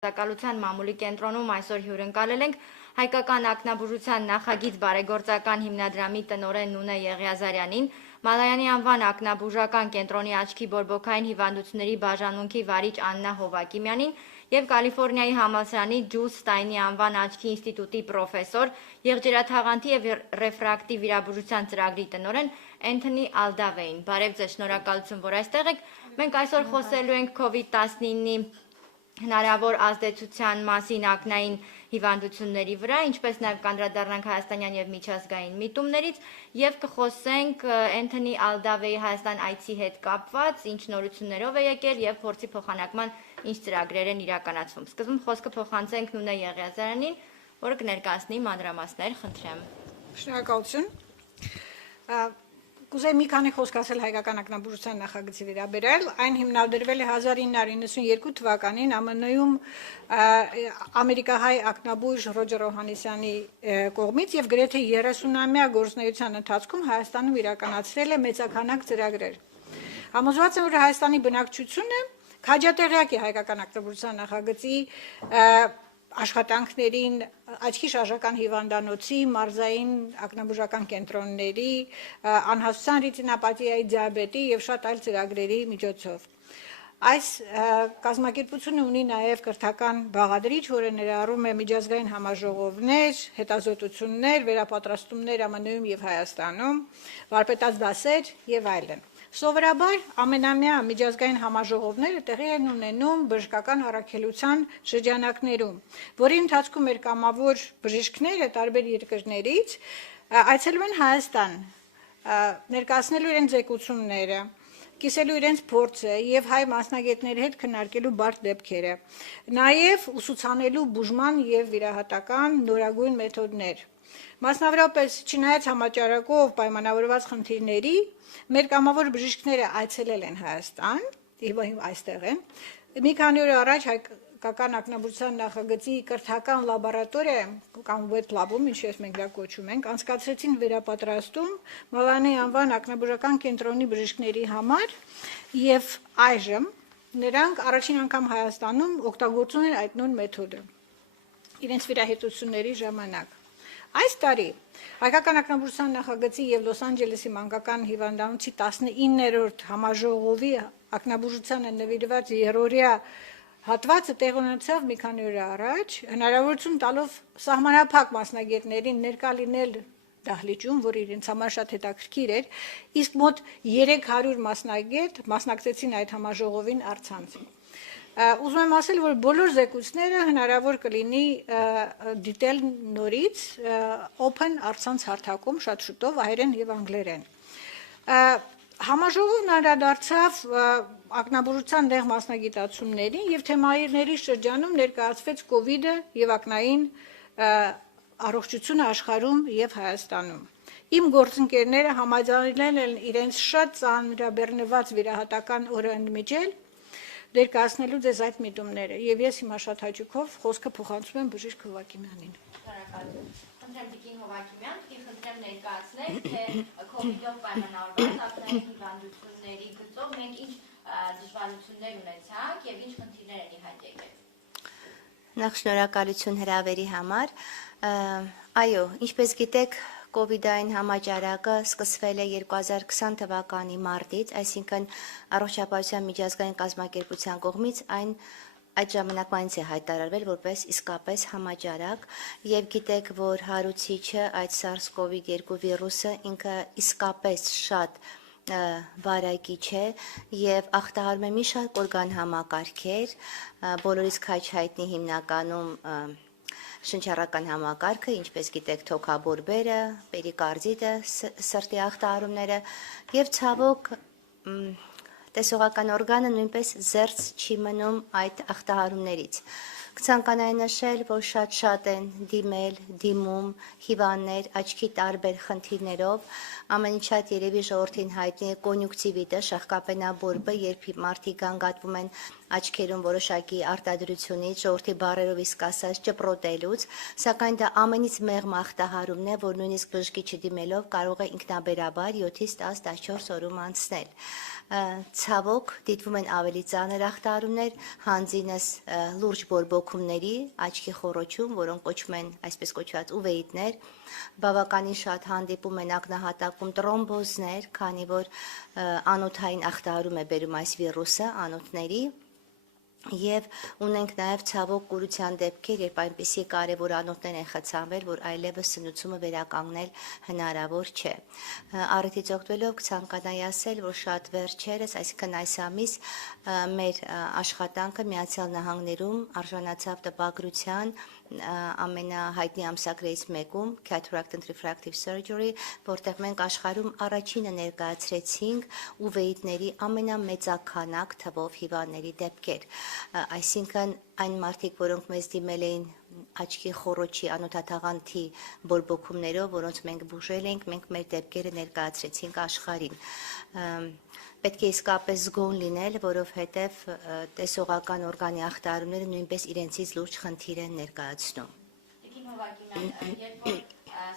Գործակալության մամուլի կենտրոնում այսօր հյուրընկալել ենք հայկական ակնաբուժության նախագիծ բարեգործական հիմնադրամի տնօրեն Նունե Եղիազարյանին, Մալայանի անվան ակնաբուժական կենտրոնի աչքի բորբոքային հիվանդությունների բաժանմունքի վարիչ Աննա Հովակիմյանին և Կալիֆոռնիայի համալսարանի Ջուլ Ստայնի անվան աչքի ինստիտուտի պրոֆեսոր, եղջերաթաղանթի և ռեֆրակտիվ վիրաբուժության ծրագրի տնօրեն Էնթոնի Ալդավեին։ Բարև ձեզ, շնորհակալություն, որ այստեղ եք։ Մենք այսօր խոսելու ենք COVID-19-ի հնարավոր ազդեցության մասին ակնային հիվանդությունների վրա, ինչպես նաև կանդրադառնանք հայաստանյան և միջազգային միտումներից և կխոսենք Էնթոնի Ալդավեի Հայաստան այցի հետ կապված, ինչ նորություններով է եկել և փորձի փոխանակման ինչ ծրագրեր են իրականացվում։ Սկզբում խոսքը փոխանցենք Նունե Եղիազարյանին, որը կներկայացնի մանրամասներ, խնդրեմ։ Շնորհակալություն։ Կուզեի մի քանի խոսք ասել հայկական ակնաբուժության նախագծի վերաբերյալ, այն հիմնադրվել է 1992 թվականին ԱՄՆ-ում ամերիկահայ ակնաբույժ Ռոջեր Օհաննիսյանի կողմից եւ գրեթե 30-ամյա գործունեության ընթացքում Հայաստանում իրականացրել է մեծաքանակ ծրագրեր։ Համոզված եմ, որ Հայաստանի բնակչությունը քաջատեղյակ է հայկական ակնաբուժության նախագծի աշխատանքներին, աչքի շարժական հիվանդանոցի, մարզային ակնաբուժական կենտրոնների, անհասության ռետինոպաթիայի, դիաբետի եւ շատ այլ ծրագրերի միջոցով։ Այս կազմակերպությունը ունի նաև կրթական բաղադրիչ, որը ներառում է միջազգային համաժողովներ, հետազոտություններ, վերապատրաստումներ ԱՄՆ-ում եւ Հայաստանում, վարպետաց դասեր եւ այլն։ Սովորաբար ամենամյա միջազգային համաժողովները տեղի են ունենում բժշկական առաքելության շրջանակներում, որի ընթացքում մեր կամավոր բժիշկները տարբեր երկրներից այցելում են Հայաստան, ներկայացնելու իրենց զեկուցումները, կիսելու իրենց փորձը եւ հայ մասնագետների հետ քննարկելու բարդ դեպքերը, նաեւ ուսուցանելու բուժման եւ վիրահատական նորագույն մեթոդներ։ Մասնավորապես, չնայած համաճարակով պայմանավորված խնդիրների, մեր կամավոր բժիշկները այցելել են Հայաստան, եւ այստեղ են։ Մի քանի օր առաջ հայկական ակնաբուժության նախագծի կրթական լաբորատորիա կամ wet lab-ում, ինչպես մենք դա կոչում ենք, անցկացրեցին վերապատրաստում Մալայանի անվան ակնաբուժական կենտրոնի բժիշկների համար եւ այժմ նրանք առաջին անգամ Հայաստանում օգտագործում են այդ նույն մեթոդը իրենց վիրահետությունների ժամանակ։ Այս տարի հայկական ակնաբուժության նախագծի եւ Լոս Անջելեսի մանկական հիվանդանոցի 19-րդ համաժողովի ակնաբուժությանը նվիրված երրորդյա հատվածը տեղ ունեցավ մի քանի օր առաջ, հնարավորություն տալով սահմանափակ մասնագետներին ներկա լինել դահլիճում, որ իրենց համար շատ հետաքրքիր էր, իսկ մոտ 300 մասնագետ մասնակցեցին այդ համաժողովին առցանց։ Ուզում եմ ասել, որ բոլոր զեկույցները հնարավոր կլինի դիտել նորից open առցանց հարթակում շատ շուտով հայերեն եւ անգլերեն։ Համաժողովն անդրադարձավ ակնաբուժության նեղ մասնագիտացումներին եւ թեմաների շրջանում ներկայացվեց COVID-ը եւ ակնային առողջությունը աշխարհում եւ Հայաստանում։ Իմ գործընկերները համաձայնել են իրենց շատ ծանրաբեռնված վիրահատական օրը ընդմիջել ներկայացնելու ձեզ այդ միտումները եւ ես հիմա շատ հաճույքով խոսքը փոխանցում եմ բժիշկ Հովակիմյանին։ Շնորհակալություն։ Խնդրեմ Տիկին Հովակիմյան, խնդրեմ ներկայացնել, թե COVID-ով պայմանավորված ակնային հիվանդությունների գծով մենք ինչ դժվարություններ ունեցանք եւ ինչ խնդիրներ են ի հայտ եկել։ Նախ շնորհակալություն հրավերի համար։ Այո, ինչպես գիտեք, COVID-ային համաճարակը սկսվել է 2020 թվականի մարտից, այսինքն առողջապահության միջազգային կազմակերպության կողմից այդ ժամանակվանից է հայտարարվել որպես իսկապես համաճարակ եւ գիտեք, որ հարուցիչը այդ SARS-CoV-2 վիրուսը ինքը իսկապես շատ վարակիչ է եւ ախտահարում է մի շատ օրգան համակարգեր, բոլորից քաջ հայտնի հիմնականում շնչառական համակարգը, ինչպես գիտեք, թոքաբորբերը, պերիկարդիտը, սրտի ախտահարումները եւ ցավոք տեսողական օրգանը նույնպես զերծ չի մնում այդ ախտահարումներից։ Կցանկանայի նշել, որ շատ են դիմում հիվանդներ աչքի տարբեր խնդիրներով, ամենից շատ երևի ժողովրդին հայտնի է կոնյուկտիվիտը, շաղկապենաբորբը, երբ մարդիկ գանգատվում են աչքերում որոշակի արտադրությունից, ժողովրդի բառերով իսկ ասած ճպրոտելուց, սակայն դա ամենից մեղմ ախտահարումն է, որ նույնիսկ բժշկի չդիմելով կարող է ինքնաբերաբար 7-ից 10-14 օրում անցնել։ Ցավոք դիտվում են ավելի ծանր ախտահարումներ, հանձինս լուրջ բորբոքումների, աչքի խոռոչում, որոնք կոչվում են այսպես կոչված ուվեիտներ, բավականին շատ հանդիպում են ակնահատակում տրոմբոզներ, քանի որ անոթային ախտահարում է բերում այս վիրուսը անոթների, եւ ունենք նաեւ ցավոք կուրության դեպքեր, երբ այնպիսի կարևոր անոթներ են խցանվել, որ այլևս սնուցումը վերականգնել հնարավոր չէ։ Առիթից օգտվելով կցանկանայի ասել, որ շատ վերջերս, այսինքն այս ամիս մեր աշխատանքը Միացյալ Նահանգներում արժանացավ տպագրության ամենահայտնի ամսագրերից մեկում Cataract and Refractive Surgery, որտեղ մենք աշխարհում առաջինը ներկայացրեցինք ուվեիտների ամենամեծաքանակ թվով հիվանդների դեպքեր։ Այսինքն այն մարդիկ, որոնք մեզ դիմել էին աչքի խոռոչի անոթաթաղանթի բորբոքումներով, որոնց մենք բուժել ենք, մենք մեր դեպքերը ներկայացրեցինք աշխարհին։ Պետք է իսկապես զգոն լինել, որովհետև տեսողական օրգանի ախտահարումները նույնպես իրենցից լուրջ խնդիր են ներկայացնում։ Տիկին Հովակյան, երբ որ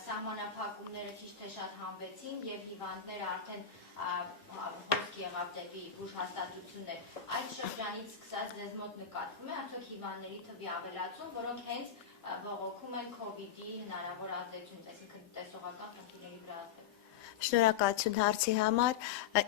սահմանափակումները ճիշտ թե շատ հանվեցին եւ հիվանդները արդեն հոսք եղավ դեպի բուժհաստատություններ, այդ շրջանից սկսած ձեզ մոտ նկատվում է արդյոք հիվանդների թվի ավելացում, որոնք հենց բողոքում են COVID-ի հնարավոր ազդեցությունից, այսինքն տեսողական խնդիրների վրա։ Շնորհակալություն հարցի համար։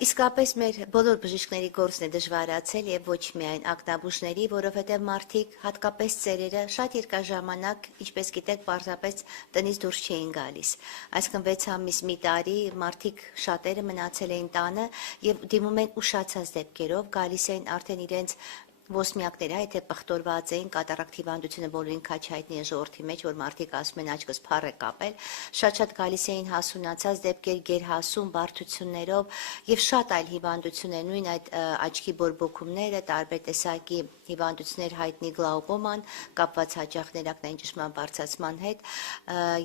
Իսկապես մեր բոլոր բժիշկների գործն է դժվարացել եւ ոչ միայն ակնաբուժների, որովհետեւ մարդիկ, հատկապես ծերերը, շատ երկար ժամանակ, ինչպես գիտեք, պարզապես տնից դուրս չէին գալիս։ Այսինքն 6 ամիս, մի տարի մարդիկ շատերը մնացել էին տանը եւ դիմում են ուշացած դեպքերով, գալիս էին արդեն իրենց ոսմյակները, եթե պղտորված էին, կատարակտ հիվանդությունը բոլորին քաչ հայտնի է ժողովրդի մեջ, որ մարդիկ ասում են աչքս փառ է կապել, շատ գալիս էին հասունացած դեպքեր, գերհասուն բարդություններով եւ շատ այլ հիվանդություններ, նույն այդ աչքի բորբոքումները, տարբեր տեսակի հիվանդություններ, հայտնի գլաուկոման, կապված հաճախ ակնային ճնշման բարձրացման հետ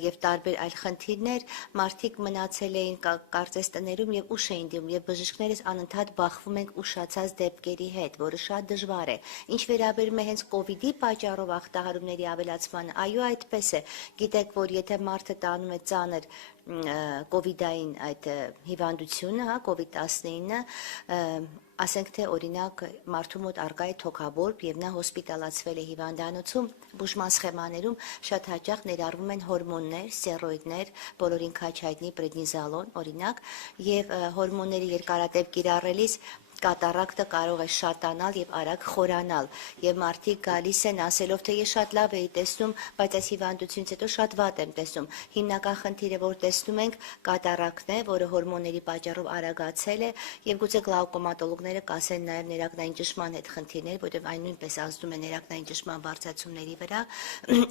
եւ տարբեր այլ խնդիրներ, մարդիկ մնացել էին կարծես տներում եւ ուշ էին դիմում եւ բժիշկներս անընդհատ բախվում ենք ուշացած դեպքերի հետ, որը շատ դժվար է։ Ինչ վերաբերում է հենց COVID-ի պատճառով ախտահարումների ավելացմանը, այո, այդպես է։ Գիտեք, որ եթե մարդը տանում է ծանր COVID-ային այդ հիվանդությունը, հա, COVID-19, ասենք թե օրինակ մարդու մոտ առկա է թոքաբորբ եւ նա հոսպիտալացվել է հիվանդանոցում, բուժման սխեմաներում շատ հաճախ ներառվում են հորմոններ, ստերոիդներ, բոլորին քաչ հայտնի պրեդնիզոլոն, օրինակ, եւ հորմոնների երկարատև կիրառելիս կատարակտը կարող է շատանալ եւ արագ խորանալ եւ մարդիկ գալիս են ասելով թե ես շատ լավ էի տեսնում, բայց այս հիվանդությունից հետո շատ վատ եմ տեսնում։ Հիմնական խնդիրը, որ տեսնում ենք, կատարակտն է, որը հորմոնների պատճառով արագացել է եւ գուցե գլաուկոմատոլոգները կասեն նաեւ ներակնային ճնշման հետ խնդիրներ, որովհետեւ այն նույնպես ազդում է ներակնային ճնշման բարձրացումների վրա։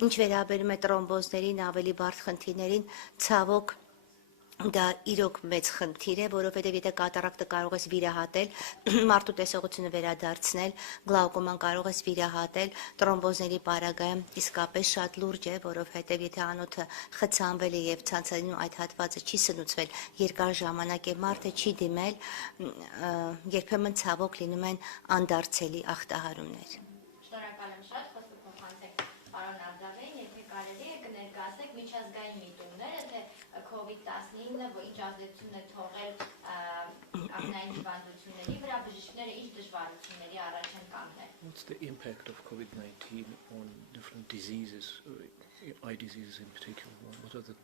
Ինչ վերաբերում է տրոմբոզներին, ավելի բարդ խնդիրներին, ցավոք դա իրոք մեծ խնդիր է, որովհետև եթե կատարակտը կարող ես վիրահատել, մարդու տեսողությունը վերադարձնել, գլաուկոման կարող ես վիրահատել, տրոմբոզների պարագայում իսկապես շատ լուրջ է, որովհետև եթե անոթը խցանվել է եւ ցանցալինում այդ հատվածը չի սնուցվել, երկար ժամանակ է մարդը չի դիմել, երբեմն ցավոք լինում են անդարձելի ախտահարումներ։ Շնորհակալ եմ շատ, խոսքը փոխանցեք պարոն Աբդալին, եթե կարելի է կներկայացնեք միջազգային միտումները, թե COVID-19-ը ինչ ազդեցություն է թողել ակնային հիվանդությունների վրա, բժիշկները ինչ դժվարությունների առաջ են կանգնել։ What's the impact of COVID-19 on different diseases, eye diseases in particular? What are the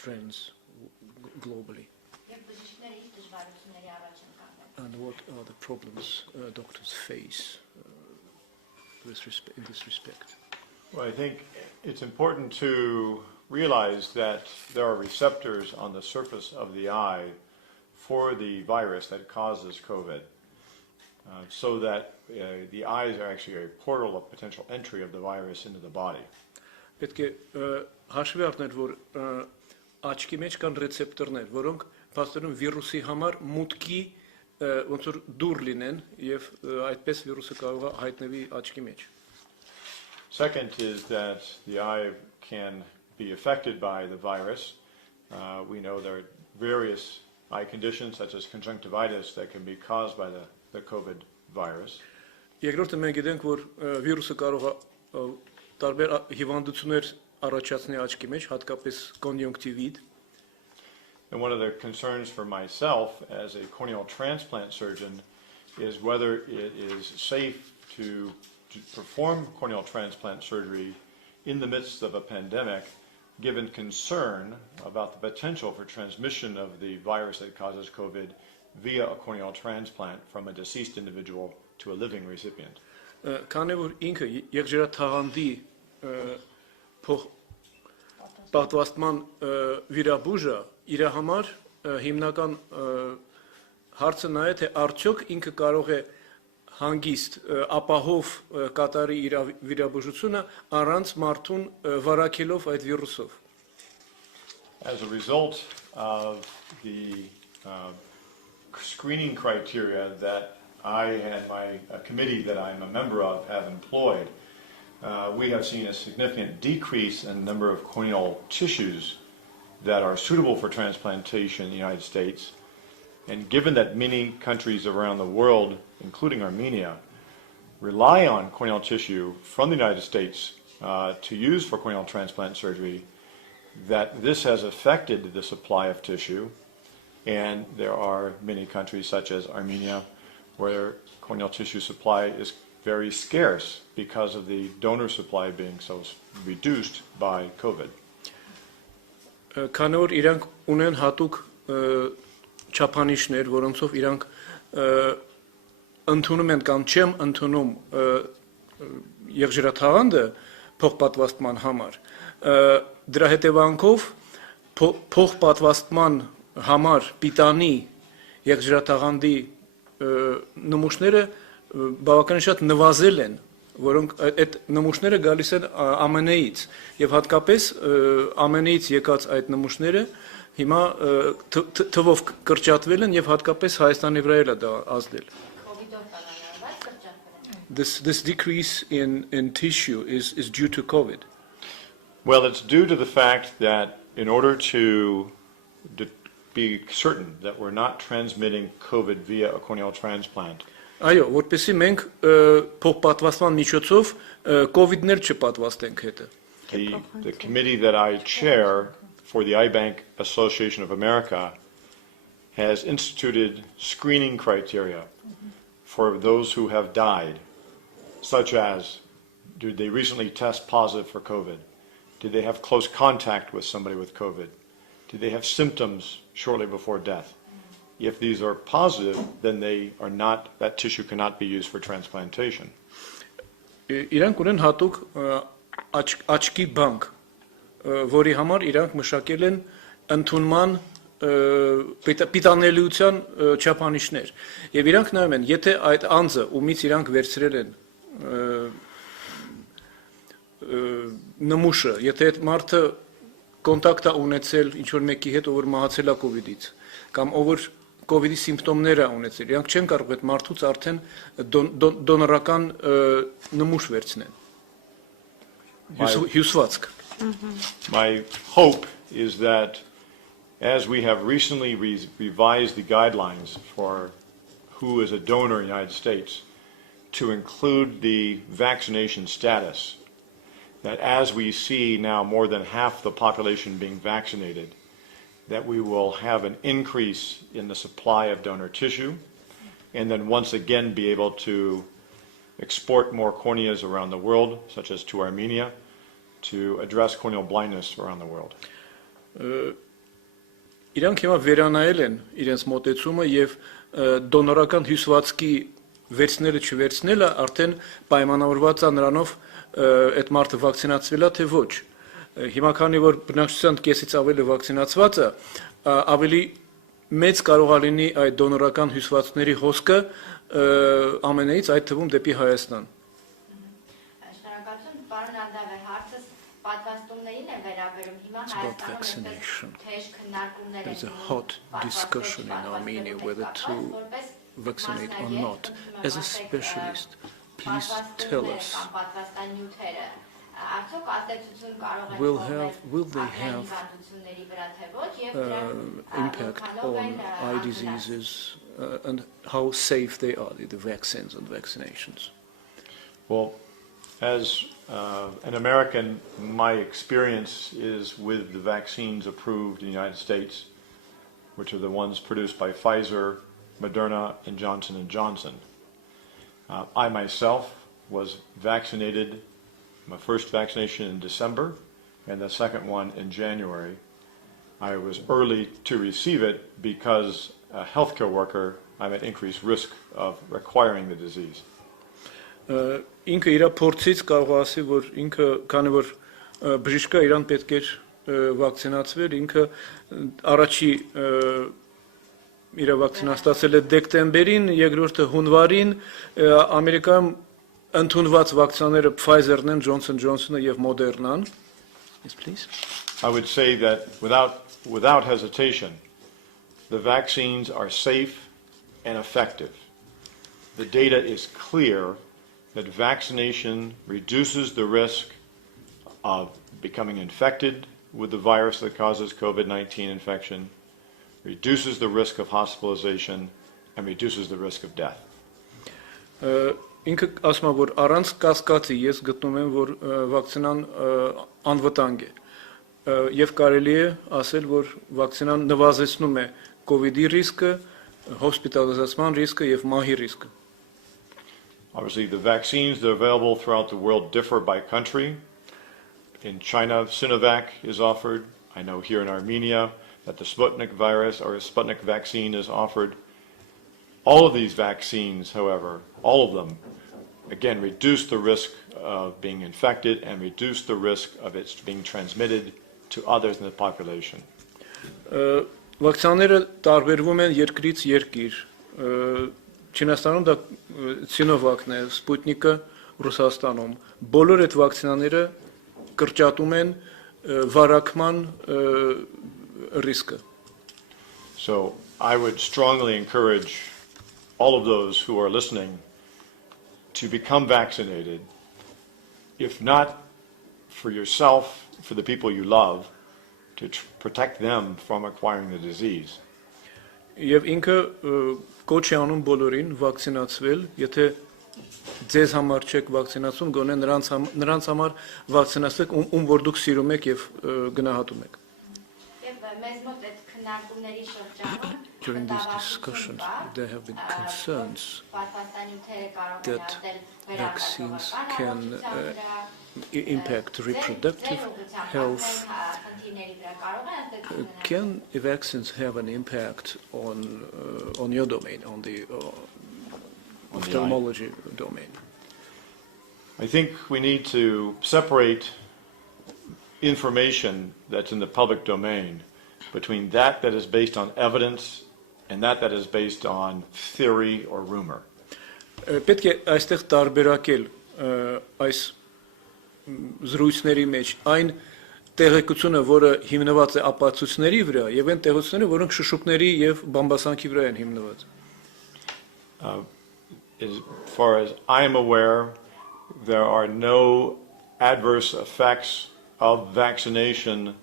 trends globally? Եվ բժիշկները ինչ դժվարությունների առաջ են կանգնել։ And what are the problems doctors face in this respect? Well, I think it's important to realize that there are receptors on the surface of the eye for the virus that causes COVID, so that the eyes are actually a portal of potential entry of the virus into the body. Պետք է հաշվի առնել, որ աչքի մեջ կան ռեցեպտորներ, որոնք փաստորեն վիրուսի համար մուտքի ոնց որ դուր լինեն եւ այդպես վիրուսը կարող է հայտնվի աչքի մեջ։ Second is that the eye can be affected by the virus. We know there are various eye conditions such as conjunctivitis that can be caused by the COVID virus. Երկրորդը մենք գիտենք, որ վիրուսը կարող է տարբեր հիվանդություններ առաջացնել աչքի մեջ, հատկապես կոնյունկտիվիտ։ And one of the concerns for myself as a corneal transplant surgeon is whether it is safe to perform corneal transplant surgery in the midst of a pandemic, given concern about the potential for transmission of the virus that causes COVID via a corneal transplant from a deceased individual to a living recipient. Քանի որ ինքը եղջերաթաղանթի պատվաստման վիրաբույժը իր համար հիմնական հարցը նա է, թե արդյոք ինքը կարող է հանգիստ ապահով կատարի իր վիրաբուժությունը առանց մարդուն վարակելով այդ վիրուսով։ As a result of the screening criteria that I and my committee that I'm a member of have employed, we have seen a significant decrease in the number of corneal tissues that are suitable for transplantation in the United States. And given that many countries around the world, including Armenia, rely on corneal tissue from the United States to use for corneal transplant surgery, that this has affected the supply of tissue. And there are many countries such as Armenia where corneal tissue supply is very scarce because of the donor supply being so reduced by COVID. Քանի որ իրանք ունեն հատուկ չափանիշներ, որոնցով իրանք ընդունում են կամ չեմ ընդունում եղջերաթաղանթը փոխպատվաստման համար, դրա հետևանքով փոխպատվաստման համար պիտանի եղջերաթաղանթի նմուշները բավականին շատ նվազել են, որոնք այդ նմուշները գալիս են ԱՄՆ-ից եւ հատկապես ԱՄՆ-ից եկած այդ նմուշները հիմա թվով կրճատվել են եւ հատկապես Հայաստանի վրա էլ է դա ազդել. This decrease in tissue is due to COVID. Well, it's due to the fact that in order to be certain that we're not transmitting COVID via a corneal transplant, Այո, որպեսզի մենք փոխպատվաստման միջոցով COVID-ներ չպատվաստենք հետը. The committee that I chair for the Eye Bank Association of America has instituted screening criteria for those who have died, such as, did they recently test positive for COVID? Did they have close contact with somebody with COVID? Did they have symptoms shortly before death? If these are positive, then they are not, that tissue cannot be used for transplantation. Իրանք ունեն հատուկ աչքի բանկ, որի համար իրանք մշակել են ընդունման պիտանելիության չափանիշներ։ Եվ իրանք նայում են, եթե այդ անձը, ումից իրանք վերցրել են նմուշը, եթե այդ մարդը կոնտակտ է ունեցել ինչ-որ մեկի հետ, ով որ մահացել է COVID-ից, կամ ով որ COVID-ի սիմպտոմներ է ունեցել, իրանք չեն կարող այդ մարդուց արդեն դոնորական նմուշ վերցնեն։ Հյուսվածք։ My hope is that as we have recently revised the guidelines for who is a donor in the United States to include the vaccination status, that as we see now more than half the population being vaccinated, that we will have an increase in the supply of donor tissue, and then once again be able to export more corneas around the world, such as to Armenia, to address corneal blindness around the world. Իրանք հիմա վերանայել են իրենց մոտեցումը եւ դոնորական հյուսվածքի վերցնելը չվերցնելը արդեն պայմանավորված է նրանով այդ մարդը վակցինացվել է թե ոչ։ Հիմա քանի որ բնակչության կեսից ավելի վակցինացված է, ավելի մեծ կարող է լինի այդ դոնորական հյուսվածքների հոսքը ԱՄՆ-ից, այդ թվում դեպի Հայաստան։ Շնորհակալություն, պարոն Անդավե, հարցս պատվաստումներին է վերաբերում։ Հիմա Հայաստանում թեժ քննարկումներ են։ There's a hot discussion in Armenia whether to vaccinate or not. As a specialist, please tell us. Will they have impact on eye diseases and how safe they are, the vaccines and vaccinations? Well, as an American, my experience is with the vaccines approved in the United States, which are the ones produced by Pfizer, Moderna, and Johnson & Johnson. I myself was vaccinated, my first vaccination in December, and the second one in January. I was early to receive it because a healthcare worker, I'm at increased risk of acquiring the disease. Ինքը իր փորձից կարող ասի, որ ինքը քանի որ բժիշկը իրան պետք էր վակցինացվել, ինքը առաջի իր վակցինան ստացել է դեկտեմբերին, երկրորդը հունվարին, Ամերիկայում ընդունված վակցիաները Pfizer-ն են, Johnson & Johnson-ը եւ Moderna-ն. Yes, please. I would say that without hesitation, the vaccines are safe and effective. The data is clear that vaccination reduces the risk of becoming infected with the virus that causes COVID-19 infection, reduces the risk of hospitalization, and reduces the risk of death. Ինքը ասում է, որ առանց կասկածի ես գտնում եմ, որ վակցինան անվտանգ է եւ կարելի է ասել, որ վակցինան նվազեցնում է COVID-ի ռիսկը, հոսպիտալիզացման ռիսկը եւ մահի ռիսկը. Obviously, the vaccines that are available throughout the world differ by country. In China, Sinovac is offered. I know here in Armenia that the Sputnik virus or Sputnik vaccine is offered. All of these vaccines, however, all of them, again, reduce the risk of being infected and reduce the risk of it being transmitted to others in the population. Վակցիաները տարբերվում են երկրից երկիր. Չինաստանում դա Sinovac-ն է, Sputnik-ը Ռուսաստանում. Բոլոր այդ վակցինաները կրճատում են վարակման ռիսկը. So I would strongly encourage all of those who are listening to become vaccinated, if not for yourself, for the people you love, to protect them from acquiring the disease. Եվ ինքը կոչ է անում բոլորին վակցինացվել, եթե ձեզ համար չեք վակցինացում, գոնե նրանց համար վակցինացեք, ում որ դուք սիրում եք եւ գնահատում եք. Եվ մեզ մոտ այդ քննարկումների շրջանում During these discussions, there have been concerns that vaccines can impact reproductive health. Can vaccines have an impact on your domain, on the ophthalmology domain? I think we need to separate information that's in the public domain between that is based on evidence and that is based on theory or rumor. Պետք է այստեղ տարբերակել այս զրույցների մեջ այն տեղեկությունը, որը հիմնված է ապացույցների վրա, եւ այն տեղեկությունները, որոնք շշուկների եւ բամբասանքի վրա են հիմնված. As far as I am aware, there are no adverse effects of vaccination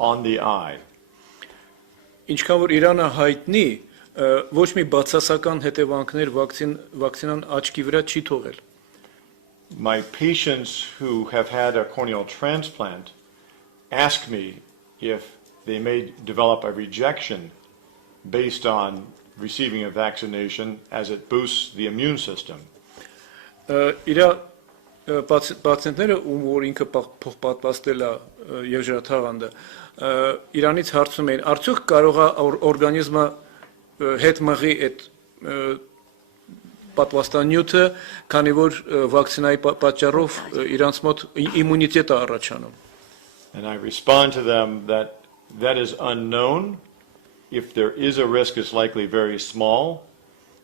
on the eye. Ինչքան որ Իրանը հայտնի, ոչ մի բացասական հետևանքներ վակցինան աչքի վրա չի թողել. My patients who have had a corneal transplant ask me if they may develop a rejection based on receiving a vaccination as it boosts the immune system. Իրա պացիենտները, որ ինքը փոխպատվաստել է երջրաթաղանդը, Իրանից հարցում էին, արդյոք կարող է օրգանիզմը հետ մղի այդ պատվաստանյութը, քանի որ վակցինայի պատճառով իրանց մոտ իմունիտետ է առաջանում. And I respond to them that that is unknown. If there is a risk, it's likely very small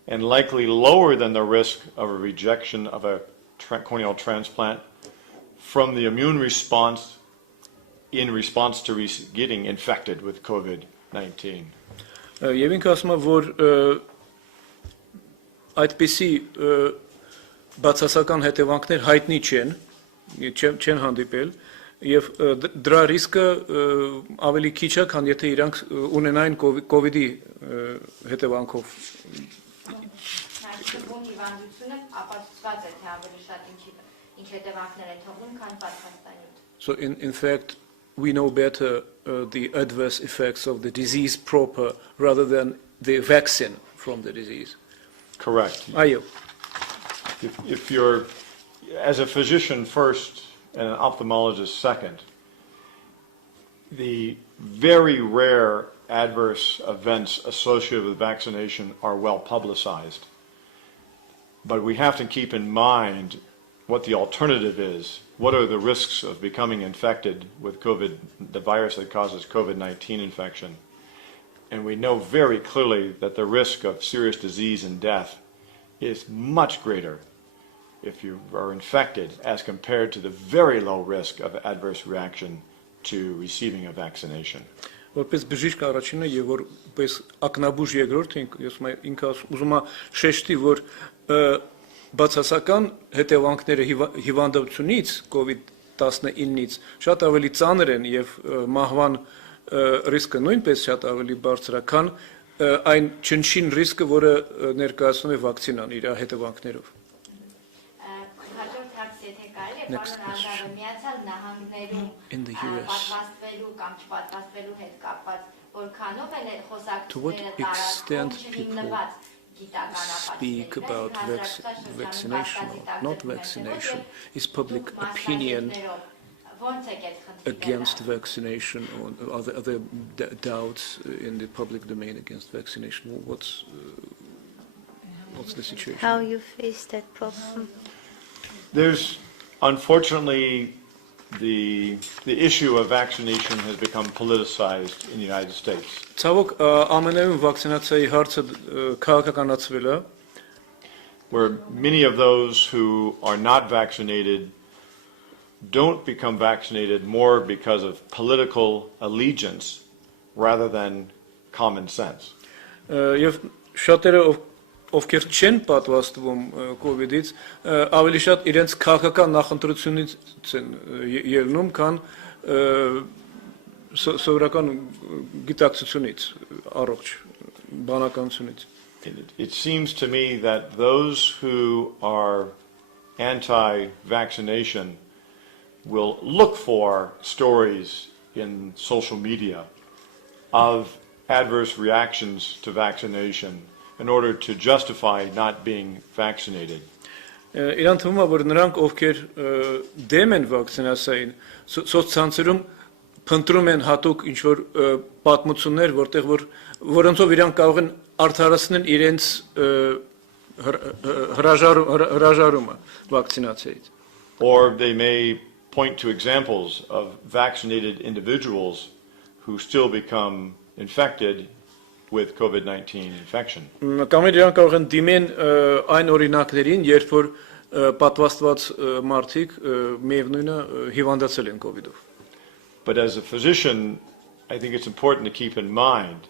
and likely lower than the risk of a rejection of a corneal transplant from the immune response in response to getting infected with COVID-19. Եվ ինքը ասում է, որ այդպիսի բացասական հետևանքներ հայտնի չեն հանդիպել, եւ դրա ռիսկը ավելի քիչ է, քան եթե իրանք ունենային COVID-ի հետևանքով Շփուն հիվանդությունը ապացուցված է, թե ավելի շատ ինչ հետևանքներ է թողնում, քան պատվաստանյութ։ So in fact, we know better the adverse effects of the disease proper rather than the vaccine from the disease. Correct. Այո, If you're, as a physician first and an ophthalmologist second, the very rare adverse events associated with vaccination are well publicized. But we have to keep in mind what the alternative is. What are the risks of becoming infected with COVID, the virus that causes COVID-19 infection? And we know very clearly that the risk of serious disease and death is much greater if you are infected as compared to the very low risk of adverse reaction to receiving a vaccination. որպես բժիշկ առաջինը եւ որպես ակնաբուժ երկրորդը ես ինքը ուզում եմ շեշտի, որ բացասական հետևանքները հիվանդությունից COVID-19-ից շատ ավելի ծանր են եւ մահվան ռիսկը նույնպես շատ ավելի բարձր է, քան այն չնչին ռիսկը, որը ներկայացնում է վակցինան իր հետևանքներով։ Հաջորդ հարցը, եթե կարելի է, պարոն Ազարը, Միացյալ Նահանգներում պատվաստվելու կամ չպատվաստվելու հետ կապված որքանով են խոսակցությունները տարածվում չհիմնված Speak about vaccination or not vaccination. Is public opinion against vaccination, or are there doubts in the public domain against vaccination? What's the situation? How you face that problem? There's, unfortunately, the issue of vaccination has become politicized in the United States. Ցավոք ԱՄՆ-ում վակցինացիայի հարցը քաղաքականացվել է, where many of those who are not vaccinated don't become vaccinated more because of political allegiance rather than common sense. Եվ շատերը ովքեր չեն պատվաստվում COVID-ից, ավելի շատ իրենց քաղաքական նախընտրությունից են ելնում, քան սովորական գիտակցությունից, առողջ բանականությունից։ It seems to me that those who are anti-vaccination will look for stories in social media of adverse reactions to vaccination in order to justify not being vaccinated. Իրան թվում է, որ նրանք, ովքեր դեմ են վակցինասային, սոցցանցերում փնտրում են հատուկ ինչ-որ պատմություններ, որոնցով իրանք կարող են արդարացնել իրենց հրաժարումը վակցինացիայից։ Or they may point to examples of vaccinated individuals who still become infected with COVID-19 infection. Կամ իրանք կարող են դիմեն այն օրինակներին, երբ որ պատվաստված մարդիկ միևնույնը հիվանդացել են COVID-ով։ But as a physician, I think it's important to keep in mind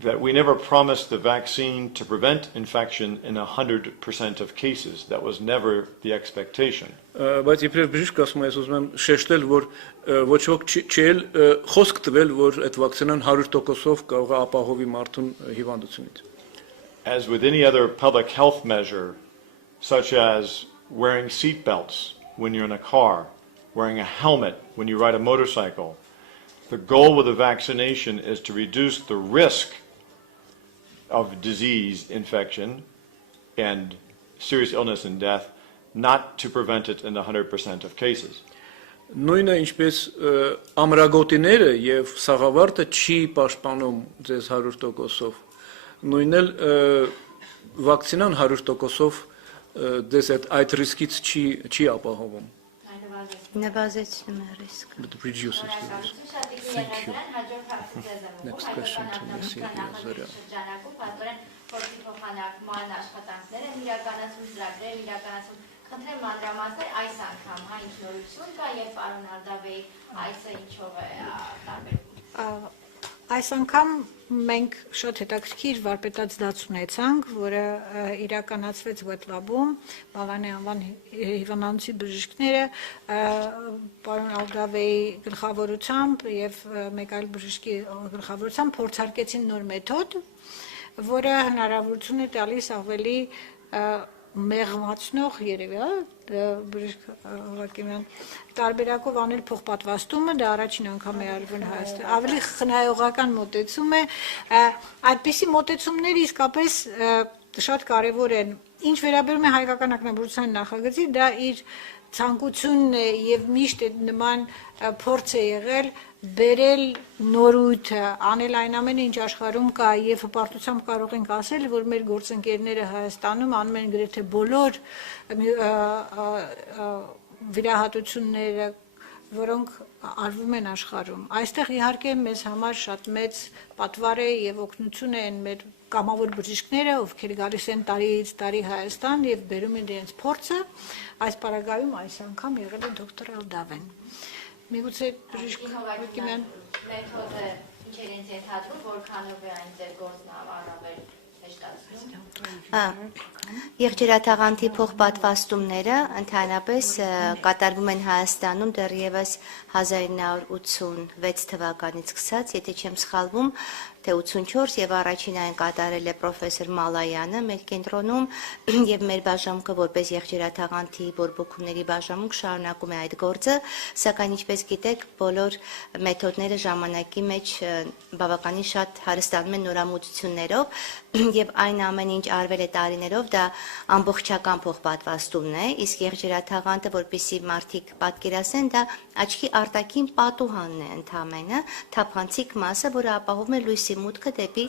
that we never promised the vaccine to prevent infection in 100% of cases. That was never the expectation. Բայց իբրև բժիշկ ասում եմ, ուզում եմ շեշտել, որ ոչ ոք չի խոսք տվել, որ այդ վակցինան 100%-ով կարող է ապահովի մարդուն հիվանդությունից։ As with any other public health measure, such as wearing seat belts when you're in a car, wearing a helmet when you ride a motorcycle, the goal with the vaccination is to reduce the risk of disease, infection, and serious illness and death, not to prevent it in 100% of cases. Նույնը ինչպես ամրագոտիները եւ սաղավարտը չի պաշտպանում ձեզ 100%-ով։ Նույնն էլ վակցինան 100%-ով դες այդ ռիսկից չի ապահովում։ Նվազեցնում է ռիսկը։ But it reduces the risk. Thank you. Next question to Messi Azara. Փորձի փոխանակման աշխատանքներ են իրականացում, ծրագրեր իրականացում։ Խնդրեմ մանրամասներ այս անգամ ինչ նորություն կա եւ պարոն Ալդավեի այսը ինչով է տարբերվում։ Այս անգամ մենք շատ հետաքրքիր վարպետաց դաց ունեցանք, որը իրականացվեց Վետլաբում, Մալանի անվան հիվանդանոցի բժիշկները պարոն Ալդավեի գլխավորությամբ եւ մեկ այլ բժշկի գլխավորությամբ փորձարկեցին նոր մեթոդ, որը հնարավորություն է տալիս ավելի մեղմացնող երևի, բժիշկ Հակիմյան, տարբերակով անել փոխպատվաստումը, դա առաջին անգամ է արվում Հայաստանում, ավելի խնայողական մոտեցում է, այդպիսի մոտեցումները իսկապես շատ կարևոր են, ինչ վերաբերում է հայկական ակնաբուժության նախագծի, դա իր ցանկությունն է եւ միշտ նման փորձ է եղել բերել նորույթը, անել այն ամենը, ինչ աշխարհում կա եւ հպարտությամբ կարող ենք ասել, որ մեր գործընկերները Հայաստանում անում են գրեթե բոլոր վիրահատությունները, որոնք արվում են աշխարհում։ Այստեղ իհարկե մեզ համար շատ մեծ պատվար է եւ օգնություն է մեր կամավոր բժիշկները, ովքեր գալիս են տարիից տարի Հայաստան եւ բերում են իրենց փորձը, այս պարագայում այս անգամ եղել է դոկտոր Ալդավեն։ Միգուցե բժիշկ Հակիմյան մեթոդը ինչ է ինձ ենթադրում, որքանով է այն ձեր գործն առավել հեշտացնում։ Եղջերաթաղանթի փոխպատվաստումները ընդհանրապես կատարվում են Հայաստանում դեռևս 1986 թվականից սկսած, եթե չեմ սխալվում, թե 84 եւ առաջին այն կատարել է պրոֆեսոր Մալայանը մեր կենտրոնում եւ մեր բաժանմունքը որպես եղջերաթաղանթի բորբոքումների բաժանմունք շարունակում է այդ գործը, սակայն ինչպես գիտեք, բոլոր մեթոդները ժամանակի մեջ բավականին շատ հարստանում են նորամուծություններով եւ այն ամեն ինչ արվել է տարիներով, դա ամբողջական փոխպատվաստումն է, իսկ եղջերաթաղանթը, որպեսզի մարդիկ պատկերացնեն, դա աչքի արտաքին պատուհանն է ընդամենը, թափանցիկ մասը, որը ապահովում է լույսի մուտքը դեպի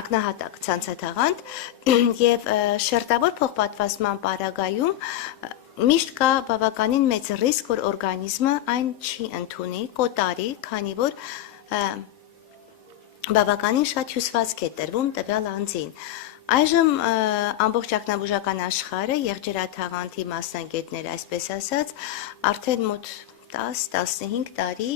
ակնահատակ ցանցաթաղանթ եւ շերտավոր փոխպատվաստման պարագայում միշտ կա բավականին մեծ ռիսկ, որ օրգանիզմը այն չի ընդունի, կոտարի, քանի որ բավականին շատ հյուսվածք է տրվում տվյալ անձին։ Այժմ ամբողջ ակնաբուժական աշխարհը եղջերաթաղանթի մասնագետներ, այսպես ասած, արդեն մոտ 10-15 տարի,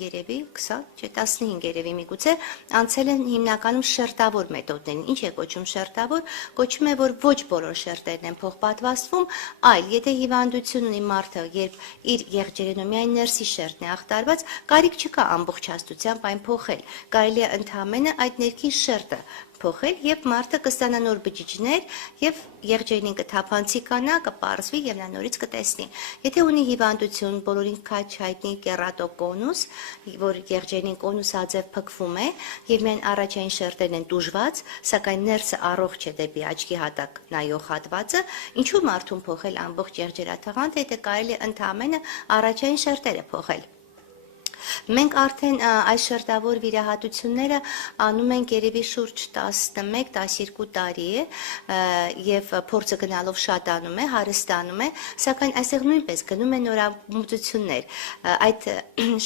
երևի 20, չէ 15 երևի միգուցե, անցել են հիմնականում շերտավոր մեթոդներին։ Ինչ է կոչում շերտավոր? Կոչում է, որ ոչ բոլոր շերտերն են փոխպատվաստվում, այլ եթե հիվանդություն ունի մարդը, երբ իր եղջերենը միայն ներսի շերտն է ախտարված, կարիք չկա ամբողջացությամբ այն փոխել։ Կարելի է ընդհանրապես այդ ներքին շերտը փոխել եւ մարդը կստանա նոր բջիջներ եւ եղջերին կթափանցիկանա, կպարզվի եւ նա նորից կտեսնի։ Եթե ունի հիվանդություն, բոլորին քաչ հայտնի կերատոկոնուս, որ եղջերին կոնուսաձև փքվում է եւ միայն առաջային շերտերն են տուժված, սակայն ներսը առողջ է դեպի աչքի հատակ նայող հատվածը, ինչու մարդուն փոխել ամբողջ եղջերաթաղանթը, եթե կարելի է ընդհանրապես առաջային շերտերը փոխել։ Մենք արդեն այս շերտավոր վիրահատությունները անում ենք երևի շուրջ 11-12 տարի է եւ փորձը գնալով շատանում է, հարստանում է, սակայն այստեղ նույնպես գնում են նորամուծություններ։ Այդ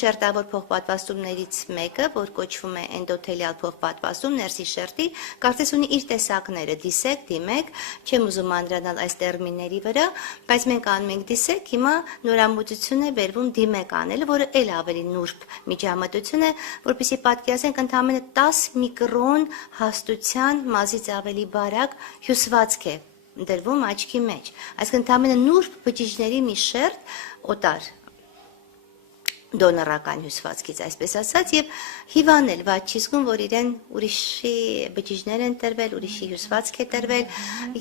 շերտավոր փոխպատվաստումներից մեկը, որ կոչվում է էնդոթելիալ փոխպատվաստում, ներսի շերտի, կարծես ունի իր տեսակները՝ դիսեք, դիմեք, չեմ ուզում անդրանալ այս տերմինների վրա, բայց մենք անում ենք դիսեք, հիմա նորամուծություն է վերվում դիմեք անել, որը ել ավելի նուրբ միջամտություն է, որպեսզի պատկերացնենք ընդամենը 10 միկրոն հաստության մազից ավելի բարակ հյուսվածք է դրվում աչքի մեջ։ Այսինքն ընդամենը նուրբ բջիջների մի շերտ օտար դոնորական հյուսվածքից, այսպես ասած, եւ հիվանդն վատ չի զգում, որ իրեն ուրիշի բջիջներ են տրվել, ուրիշի հյուսվածք է տրվել,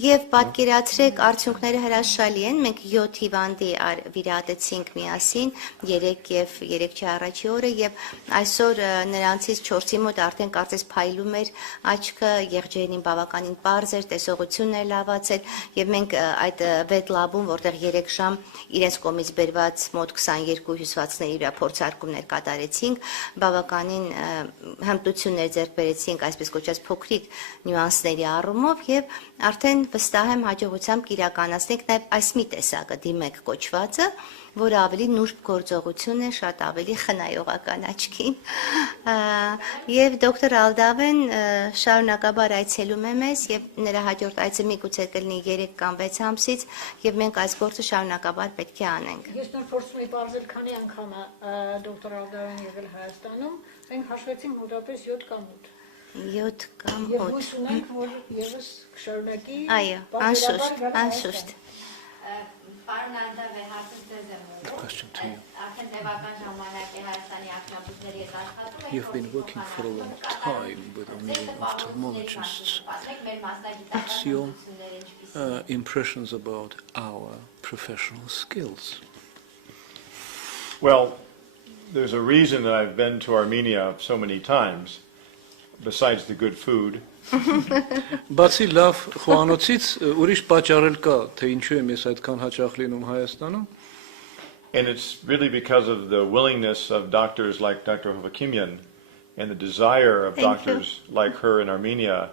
եւ պատկերացրեք, արդյունքները հրաշալի են։ Մենք 7 հիվանդի վիրահատեցինք միասին, 3 եւ 3-ի առաջի օրը, եւ այսօր նրանցից 4-ի մոտ արդեն կարծես փայլում էր աչքը, եղջերին բավականին պարզ էր, տեսողությունն էր լավացել, եւ մենք այդ վետ լաբում, որտեղ 3 ժամ իրենց կողմից բերված մոտ 22 հյուսվածքների փորձարկումներ կատարեցինք, բավականին հմտություններ ձեռք բերեցինք այսպես կոչած փոքրիկ նյուանսների առումով եւ արդեն վստահ եմ հաջողությամբ կիրականացնենք նաեւ այս մի տեսակը դիմեք կոչվածը, որը ավելի նուրբ գործողություն է, շատ ավելի խնայողական աչքին։ Եվ դոկտոր Ալդավեն շարունակաբար այցելում է մեզ եւ նրա հաջորդ այցը միգուցե կլինի 3 կամ 6 ամսից եւ մենք այս գործը շարունակաբար պետք է անենք։ Ես նոր փորձում եմ բարձել քանի անգամ է դոկտոր Ալդավեն եղել Հայաստանում, մենք հաշվեցինք մոտավորապես 7 կամ 8։ 7 կամ 8։ Եվ հույս ունենք, որ եւս կշարունակի։ Այո, անշուշտ։ Պարոն Ալդավեն, հարցը ձեզ է մոտ։ արդեն տևական ժամանակ է Հայաստանի ակնաբուժների հետ աշխատում եք։ You've been working for a long time with Armenian ophthalmologists. What's your impressions about our professional skills? Well, there's a reason that I've been to Armenia so many times, besides the good food. Բացի լավ խոհանոցից ուրիշ պատճառ էլ կա, թե ինչու եմ ես այդքան հաճախ լինում Հայաստանում։ And it's really because of the willingness of doctors like Dr. Hovakimian and the desire of doctors like her in Armenia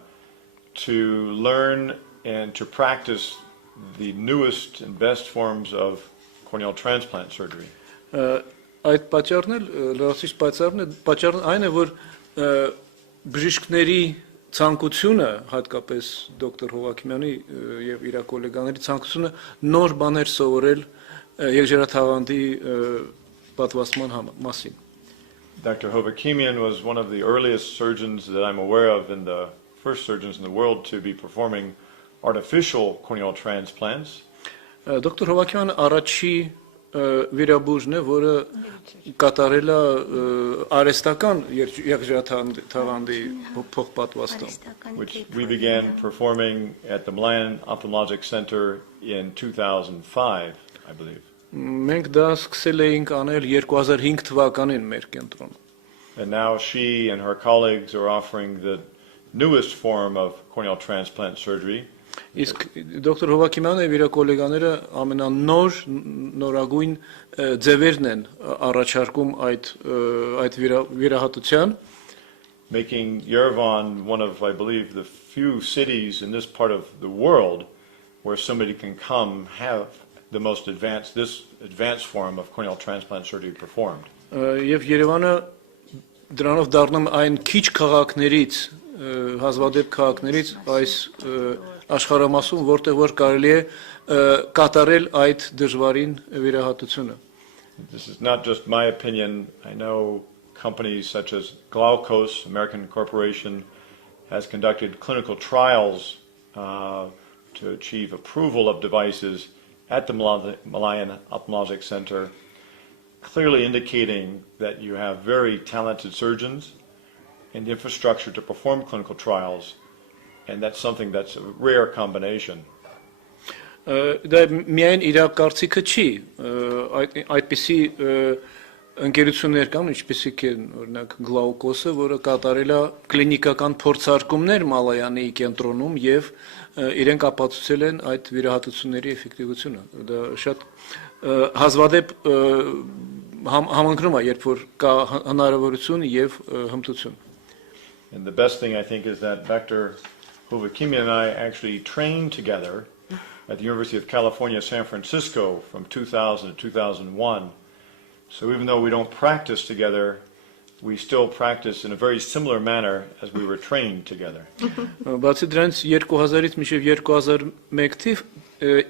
to learn and to practice the newest and best forms of corneal transplant surgery. Այդ պատճառն էլ լրացուցիչ պատճառն այն է, որ բժիշկների ցանկությունը, հատկապես դոկտոր Հովակիմյանի եւ իր գոլեգաների ցանկությունը նոր բաներ սովորել եղջերաթաղանթի պատվաստման մասին. Dr. Hovakimian was one of the earliest surgeons that I'm aware of, and the first surgeons in the world to be performing artificial corneal transplants. Դոկտոր Հովակիմյանը առաջի վիրաբույժն է, որը կատարել է արհեստական եղջերաթաղանթի փոխպատվաստում. Which we began performing at the Malayan Ophthalmologic Center in 2005, I believe. Մենք դա սկսել էինք անել 2005 թվականին մեր կենտրոնում. And now she and her colleagues are offering the newest form of corneal transplant surgery. Իսկ դոկտոր Հովակիմյանը եւ իր գոլեգաները նորագույն ձևերն են առաջարկում այդ վիրահատության, making Yerevan one of, I believe, the few cities in this part of the world where somebody can come have the most this advanced form of corneal transplant surgery performed. Եվ Երևանը դրանով դառնում այն քիչ քաղաքներից, հազվադեպ քաղաքներից այս աշխարհամասում, որտեղ որ կարելի է կատարել այդ դժվարին վիրահատությունը. This is not just my opinion. I know companies such as Glaukos, American corporation, has conducted clinical trials to achieve approval of devices at the Malayan Ophthalmologic Center, clearly indicating that you have very talented surgeons and infrastructure to perform clinical trials, and that's something that's a rare combination. Դա միայն իր կարծիքը չի, այդպիսի ընկերություններ կան, ինչպիսիք են օրինակ Glaukos-ը, որը կատարել է կլինիկական փորձարկումներ Մալայանի կենտրոնում եւ իրենք ապացուցել են այդ վիրահատությունների էֆեկտիվությունը. Դա շատ հազվադեպ համընկնում է, երբ որ կա հնարավորություն եւ հմտություն. And the best thing I think is that Dr. Hovakimian and I actually trained together at the University of California, San Francisco from 2000 to 2001. So even though we don't practice together, we still practice in a very similar manner as we were trained together. Բացի դրանից 2000-ից մինչև 2001 թիվ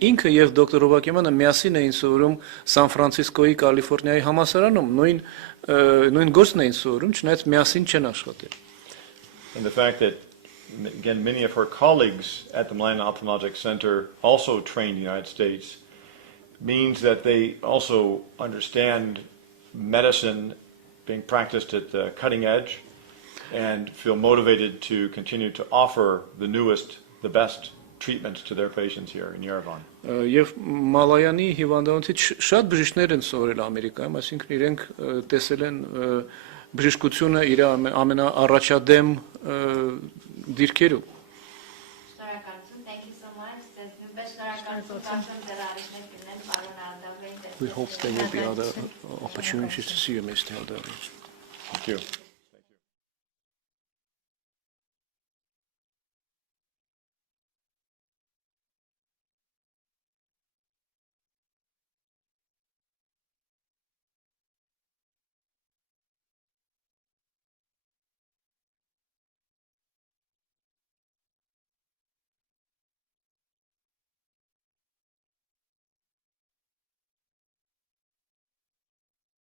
ինքը եւ դոկտոր Հովակիմյանը միասին էին սովորում Սան Ֆրանցիսկոյի Կալիֆոռնիայի համալսարանում, նույն գործն էին սովորում, չնայած միասին չեն աշխատել. And the fact that, again, many of her colleagues at the Malayan Ophthalmologic Center also trained in the United States means that they also understand medicine being practiced at the cutting edge and feel motivated to continue to offer the newest, the best treatments to their patients here in Yerevan. Եվ Մալայանի հիվանդանոցից շատ բժիշկներ են սովորել Ամերիկայում, այսինքն իրենք տեսել են բժշկությունը իր ամենաառաջադեմ դիրքերում. Շնորհակալություն, thank you so much. Նույնպես շնորհակալություն կարծում ձեր առաջին կլինեն պարոն Ադամովին. We hope there will be other opportunities to see you, Mr. Adamov. Thank you.